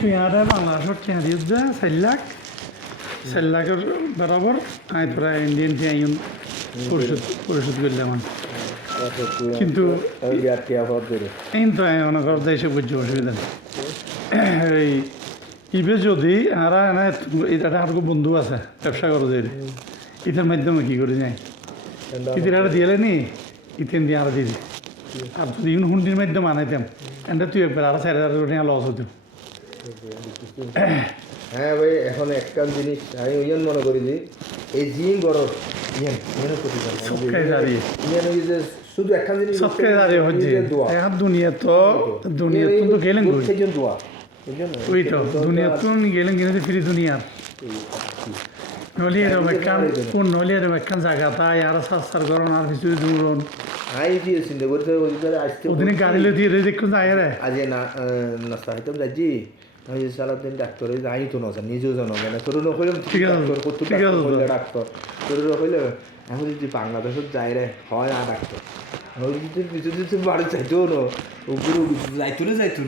তুই আর বাংলাদেশের টিয়া দিয়ে যা 4 লাখের বরাবর আয় তোরা ইন্ডিয়ান টিয়া পরিশোধ করলাম কিন্তু এই তো মনে কর দেশে বুঝছে অসুবিধা নেই এই ইবে যদি আরা না এটা আর বন্ধু আছে ব্যবসা করো যে ইটার মাধ্যমে কি করে যায় ইতির আর দিয়ে নি ইতেন দিয়ে আর দিয়ে আর যদি হুন্ডির মাধ্যমে আনাইতাম এটা তুই একবার আর 4,000 লস হতো। হ্যাঁ ভাই এখন একটা জিনিস আমি ওই মনে করি যে এই জিম বড় শুধু একটা জিনিস সবকে দাঁড়িয়ে হচ্ছে এখন দুনিয়া তো গেলেন দোয়া ওই তো দুনিয়া তো গেলেন কিনে ফিরি দুনিয়ার নলি এরকম একখান কোন নলি এরকম একখান জায়গা তাই আর সার করুন আর কিছু দূরন আই দিয়ে চিন্তা করতে আসতে ওদিনে গাড়ি লো দিয়ে দেখুন যায় রে আজ নাস্তা হইতাম যাচ্ছি আমি সারাদিন ডাক্তার যাই তো না নিজেও জানো না তোর নকইলাম ডাক্তার তোর নকইলে এখন যদি বাংলাদেশত যাই রে হয় না ডাক্তার নদীতে কিছু বাড়ি চাইতেও না উপরে যাইতো